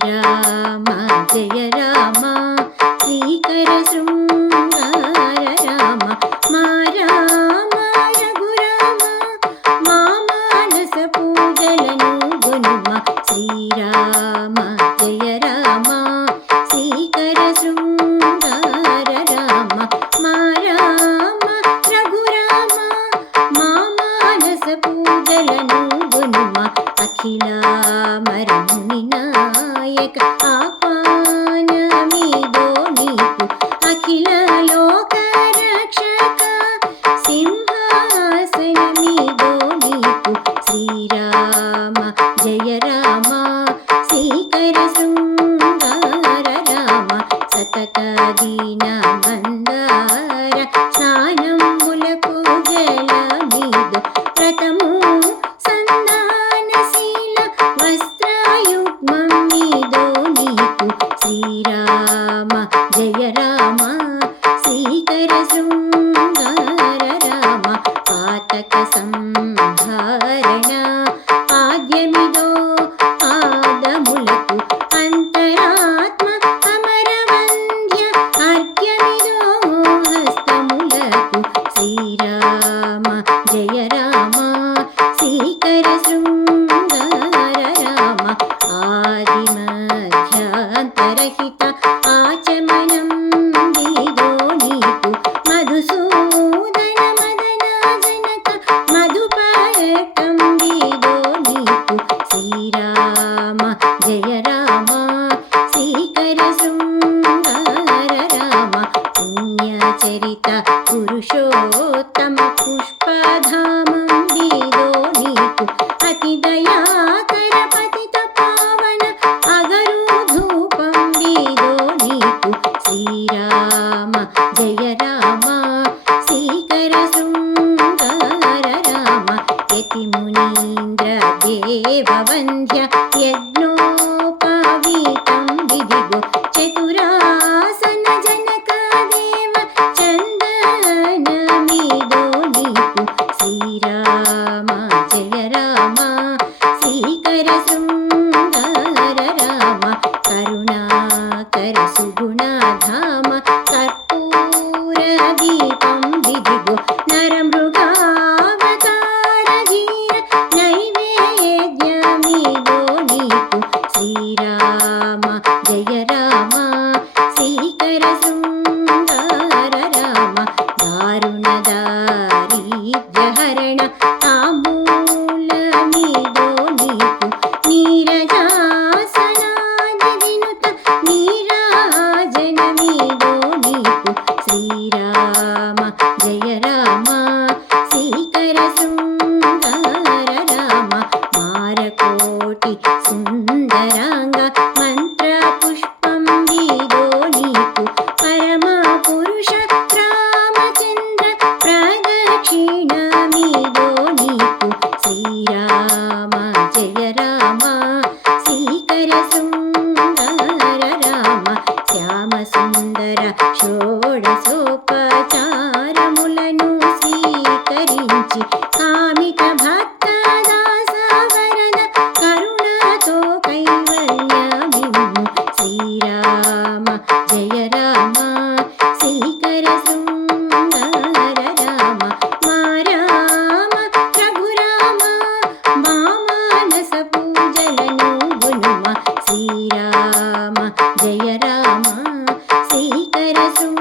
శ్రీరామ జయ రామ శ్రీకర శృంగార రామ మా రామ రఘురామ మా మానస పూజలను గునుమ శ్రీరామ జయ రామ శ్రీకర శృంగార రామ మా రామ రఘురామ మా మానస పూజలను గునుమ అఖిలామరముని నాయక ఆహ్వానమిదో నీకు అఖిల లోక రక్షక సింహాసనమిదో నీకు శ్రీరామ జయ రామ శ్రీకర శృంగార రామ సతత దీన మందార స్నానములకు జలమిదో వ్రతము శ్రీరామ జయ రామ శ్రీకర శృంగార రామ పాతక సంహరణ ఆద్యమిదో పాదములకు అంతరాత్మ అమరవంద్య అర్ఘ్యమిదో హస్తములకు శ్రీరామ జయ రామ శ్రీకర శృంగార రామ ఆదిమధ్యాంతరహిత ఆచమనం వీదో నీకు మధుసూదన మదన జనక మధుపరకం వీదో నీకు శ్రీరామ జయ రామ శ్రీకర శృంగార రామ పుణ్యచరిత పురుషోత్తమ పుష్పధామం వీదో నీకు అతి దయాకర పతిత పావన అగరు ధూపం వీదో నీకు శ్రీరామ జయ రామ శ్రీకర శృంగార రామ యతి మునీంద్ర దేవవంద్య యజ్ఞోపవీతం విధిగో చతురాసన జనక దేవ చందనమిదో నీకు శ్రీరామ జయ రామ శ్రీకర శృంగార రామ కరుణాకర సుగుణధామ కర్పూర దీపం విధిగో నరమృగావతార ధీర నైవేద్యమిదో నీకు శ్రీరామ జయ రామ శ్రీకర శృంగార రామ దారుణ దారిద్ర్యహరణ తాంబూలమిదో నీకు నీరజాసనాది వినుత నీరాజనమిదో నీకు శ్రీరామ జయ రామ శ్రీకర శృంగార రామ మారకోటి సుందరాంగ మంత్ర పుష్పం వీదో నీకు పరమ పురుష రామచంద్ర ప్రదక్షిణమిదో నీకు శ్రీరామ జయ రామ శ్రీకర శృంగార రామ శ్యామ సుందర షోడశోపచారములను స్వీకరించి కామిక భక్త దాస వరద కరుణతో కైవల్యమిమ్ము శ్రీరామ జయ రామ శ్రీకర శృంగార రామ మా రామ రఘురామ మా మానస పూజలను గునుమ శ్రీరామ జయ రామ శ్రీకర శృంగార